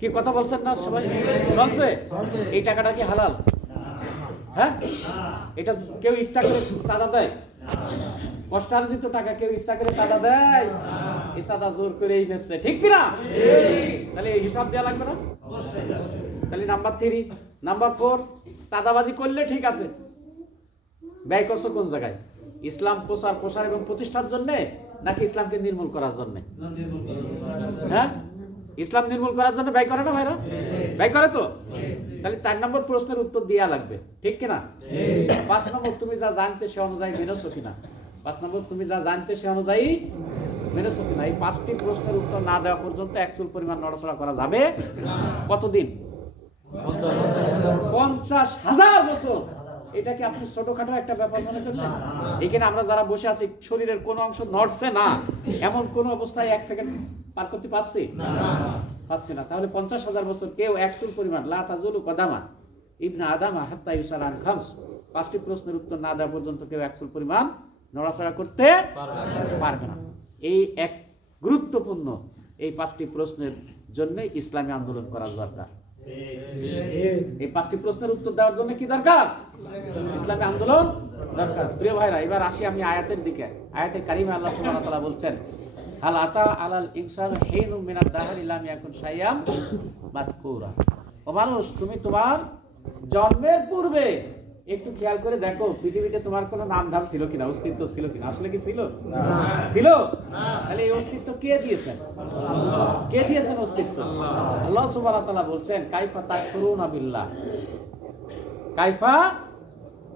কি কথা বলছেন না সবাই? চলছে? এই টাকাটা কি হালাল? হ্যাঁ, এটা কেউ ইচ্ছা করে চাঁদা দেয়? কষ্টার্জিত টাকা কেউ ইচ্ছা করে চাঁদা দেয়? এই চাঁদা জোর করে নিচ্ছে, ঠিক কিনা? তাহলে হিসাব দেওয়া লাগবে না? তাহলে নাম্বার 3। নাম্বার 4, চাঁদাবাজি করলে ঠিক আছে, ব্যয় করছো কোন জায়গায়? ইসলাম প্রসার এবং প্রতিষ্ঠার জন্য, নাকি ইসলামকে নির্মূল করার জন্য? হ্যাঁ, ইসলাম নির্মূল করার জন্য ব্যয় করে না ভাইরা? ব্যয় করে তো। তাহলে 4 নম্বর প্রশ্নের উত্তর দেওয়া লাগবে, ঠিক কিনা? 5 নম্বর, তুমি যা জানতে সে অনুযায়ী মেনেছো কিনা? 5 নম্বর, তুমি যা জানতে সে অনুযায়ী মেনেছো কিনা? এই 5টি প্রশ্নের উত্তর না দেওয়া পর্যন্ত একচুল পরিমাণ নড়াচড়া করা যাবে কতদিন? 50,000 বছর। এটা কি আপনি ছোটখাটো একটা ব্যাপার মনে করলেন? এখানে আমরা যারা বসে আছি, শরীরের কোনো অংশ নড়ছে না, এমন কোন অবস্থায় 1 সেকেন্ড পার করতে পারছি? পারছি না। তাহলে 50,000 বছর কেউ একচুল পরিমাণ লা তাজুলু কদামা ইবনা আদামা হাত্তা ইউসাল আন খামস, 5টি প্রশ্নের উত্তর না দেওয়া পর্যন্ত কেউ একচুল পরিমাণ নড়াচড়া করতে পারবে না। এই এক গুরুত্বপূর্ণ এই 5টি প্রশ্নের জন্য ইসলামী আন্দোলন করা দরকার। এই 5টি প্রশ্নের উত্তর দেওয়ার জন্য কি দরকার? ইসলামী আন্দোলন দরকার। প্রিয় ভাইরা, এবার আসি আমি আয়াতের দিকে। আয়াতে কারিমে আল্লাহ সুবহানাহু ওয়া তাআলা বলছেন, হাল আতা আলাল ইনসান হিনুম মিনাদ দাহরি লাম ইয়াকুন শাইয়াম মাযকুরা। ও মানুষ, তুমি তোমার জন্মের পূর্বে একটু খেয়াল করে দেখো, পৃথিবীতে তোমার কোনো নাম ধাম ছিল কিনা, অস্তিত্ব ছিল কিনা? আসলে কি ছিল? ছিল। তাহলে এই অস্তিত্ব কে দিয়েছেন? কে দিয়েছেন অস্তিত্ব? আল্লাহ সুবহানাহু ওয়া তাআলা বলছেন, কাইফা তাকফুরুনা বিল্লাহ, কাইফা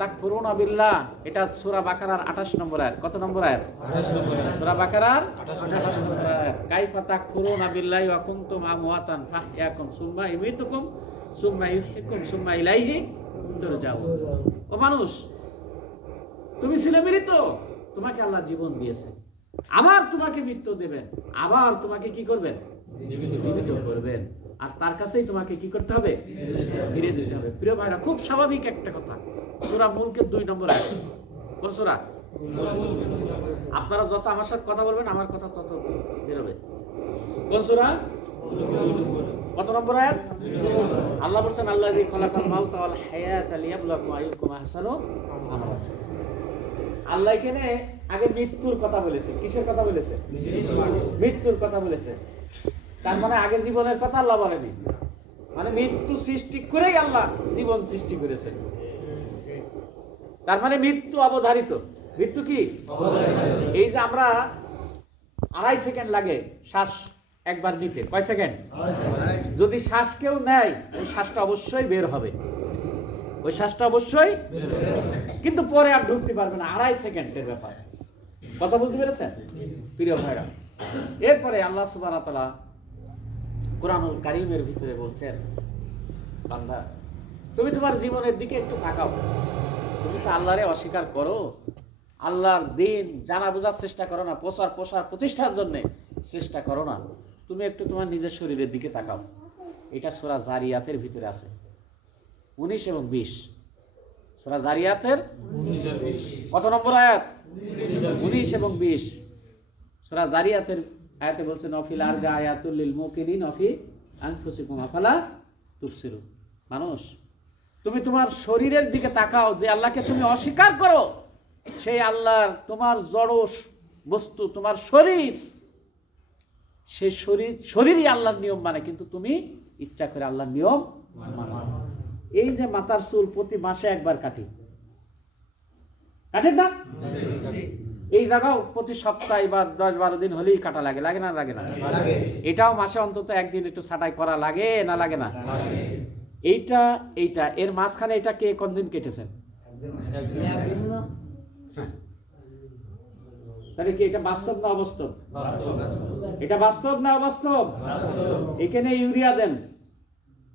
তাকফুরুনা বিল্লাহ। এটা সূরা বাকারার 28 নম্বর আয়াত। কত নম্বর আয়াত? 28 নম্বর আয়াত। সূরা বাকারার 28 নম্বর আয়াত। কাইফা তাকফুরুনা বিল্লাহি ওয়া কুনতুম আমওয়াতান ফাহইয়াকুম সুম্মা ইউমীতুকুম সুম্মা ইউহয়িকুম সুম্মা ইলাইহি তুরজাউন। ও মানুষ, তুমি ছিলে মৃত, তোমাকে আল্লাহ জীবন দিয়েছে, আবার তোমাকে মৃত্যু দেবেন, আবার তোমাকে কি করবেন? জীবিত করবেন। আর তার কাছেই তোমাকে কি করতে হবে? ফিরে যেতে হবে। প্রিয় ভাইরা, খুব স্বাভাবিক একটা কথা। সূরা মুলকের 2 নম্বর আয়াত। কোন সূরা? আপনারা যত আমার সাথে কথা বলবেন, আমার কথা তত বেরোবে। কোন সূরা? কত নম্বর আয়াত? আল্লাহ বলছেন, আল্লাযী খালাকাল মাউতা ওয়াল হায়াতা লিয়াবলুয়াকুম আইয়ুকুম আহসানু আমালা। আল্লাহ এখানে আগে মৃত্যুর কথা বলেছে। কিসের কথা বলেছে? মৃত্যুর কথা বলেছে। তার মানে আগে জীবনের কথা আল্লাহ বলেনি। মানে মৃত্যু সৃষ্টি করেই আল্লাহ জীবন সৃষ্টি করেছে। তার মানে মৃত্যু অবধারিত। মৃত্যু কি অবধারিত? এই যে আমরা 2.5 সেকেন্ড লাগে শ্বাস একবার নিতে, কয় সেকেন্ড? যদি শ্বাস কেউ নেয়, ওই শ্বাসটা অবশ্যই বের হবে, ওই শ্বাসটা অবশ্যই, কিন্তু পরে আর ঢুকতে পারবে না। 2.5 সেকেন্ডের ব্যাপার। কথা বুঝতে পেরেছেন প্রিয় ভাইরা? এরপরে আল্লাহ সুবহানাহু ওয়া তাআলা কোরআনুল কারীমের ভিতরে বলছেন, বান্দা, তুমি তোমার জীবনের দিকে একটু তাকাও। তুমি তো আল্লাহরে অস্বীকার করো, আল্লাহর দিন জানা বোঝার চেষ্টা করো না, প্রতিষ্ঠার জন্য চেষ্টা করো না। তুমি একটু তোমার নিজের শরীরের দিকে তাকাও। এটা সূরা জারিয়াতের ভিতরে আছে, 19 এবং 20। সূরা জারিয়াতের 19 এবং 20 কত নম্বর আয়াত? 19 এবং 20। সূরা জারিয়াতের আয়াতে বলছে, নফিল আরগা আয়াতুল লিল মুকিনিন নফি আনফুসিকুম আফালা তুবসিরুন। মানুষ, তুমি তোমার শরীরের দিকে তাকাও। যে আল্লাহকে তুমি অস্বীকার করো, সেই আল্লাহর তোমার জড় বস্তু, তোমার শরীর, সেই শরীরই আল্লাহর নিয়ম মানে, কিন্তু তুমি ইচ্ছা করে আল্লাহর নিয়ম মানো। এই যে মাথার চুল প্রতি মাসে একবার কাটেন না? এই জায়গাও প্রতি সপ্তাহে বা 10-12 দিন হলেই কাটা লাগে, লাগে না? লাগে না? এটাও মাসে অন্তত একদিন একটু ছাঁটাই করা লাগে না? লাগে না? এইটা এর মাঝখানে এটা কে কোন দিন কেটেছেন? তাহলে কি এটা বাস্তব না অবাস্তব? এটা বাস্তব না অবাস্তব? এখানে ইউরিয়া দেন,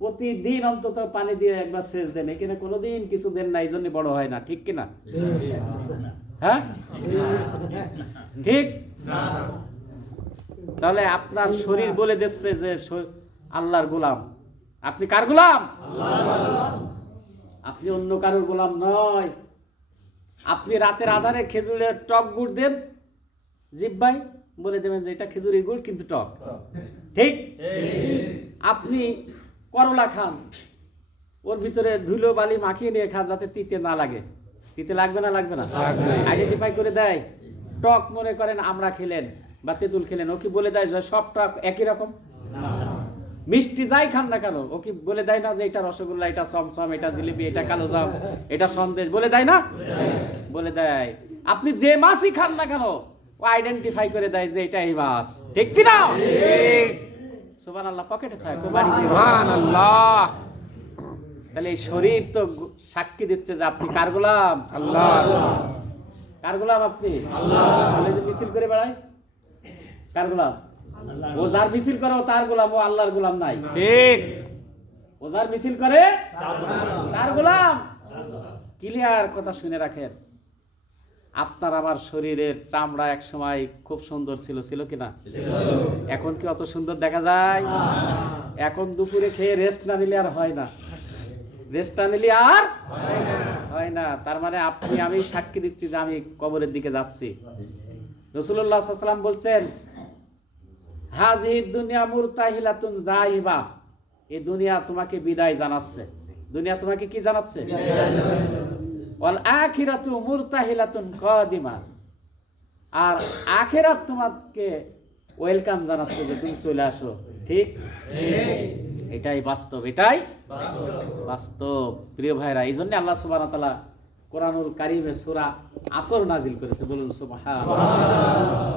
প্রতিদিন অন্তত পানি দিয়ে একবার সেচ দেন। এখানে কোনোদিন কিছু দেন না, এই জন্য বড় হয় না, ঠিক কিনা? হ্যাঁ, ঠিক। তাহলে আপনার শরীর বলে দিচ্ছে যে আল্লাহর গোলাম। আপনি কার গোলাম? আপনি অন্য কারোর গোলাম নয়। আপনি রাতের আধারে খেজুরের টক গুড় দেন, জিব্বাই বলে দেবেন যে এটা খেজুরের গুড় কিন্তু টক, ঠিক? আপনি করলা খান, ওর ভিতরে ধুলো বালি মাখিয়ে নিয়ে খান যাতে তিতে না লাগে। তিতে লাগবে না লাগবে না? আইডেন্টিফাই করে দেয়। টক মনে করেন আমরা খেলেন বা তেঁতুল খেলেন, ও কি বলে দেয় যে সব টক একই রকম? মিষ্টি যাই খান না কেন ও কি বলে দেয় না যে এটা রসগোল্লা, এটা চমচম, এটা জিলিপি, এটা কালোজাম, এটা সন্দেশ, বলে দেয় না? বলে দেয়। আপনি যে মাছই খান না কেন ও আইডেন্টিফাই করে দেয় যে এটা এই মাছ, ঠিক কি না? সুবহানাল্লাহ, পকেটে থাকে বাড়ি। সুবহানাল্লাহ। তাহলে এই শরীর তো সাক্ষী দিচ্ছে যে আপনি কার গোলাম? আল্লাহ। কার গোলাম আপনি? আল্লাহ। তাহলে যে মিছিল করে বেড়ায় কার গোলাম? ও যার মিছিল করে ও তার গোলাম, ও আল্লাহর গোলাম নাই, ঠিক? ও যার মিছিল করে তার গোলাম। ক্লিয়ার কথা শুনে রাখেন। আপনার আমার শরীরের চামড়া এক সময় খুব সুন্দর ছিল, ছিল কিনা? এখন কি অত সুন্দর দেখা যায়? এখন দুপুরে খেয়ে রেস্ট না নিলে আর হয় না, রেস্ট না নিলে আর হয় না। তার মানে আপনি, আমি সাক্ষী দিচ্ছি যে আমি কবরের দিকে যাচ্ছি। রাসূলুল্লাহ সাল্লাল্লাহু আলাইহি ওয়াসাল্লাম বলছেন, হাযিহিদ দুনিয়া মুরতাহিলাতুন যাইবা, এই দুনিয়া তোমাকে বিদায় জানাচ্ছে। দুনিয়া তোমাকে কি জানাচ্ছে? ওয়াল আখিরাতু মুরতাহিলাতুন কাদিমা, আর আখিরাত তোমাকে ওয়েলকাম জানাচ্ছে যে তুমি চলে আসো, ঠিক? এটাই বাস্তব, এটাই বাস্তব। প্রিয় ভাইরা, এই জন্য আল্লাহ সুবহানাহু ওয়া তাআলা কোরআনুল কারীমে সূরা আসর নাজিল করেছে। বলুন সুবহানাল্লাহ।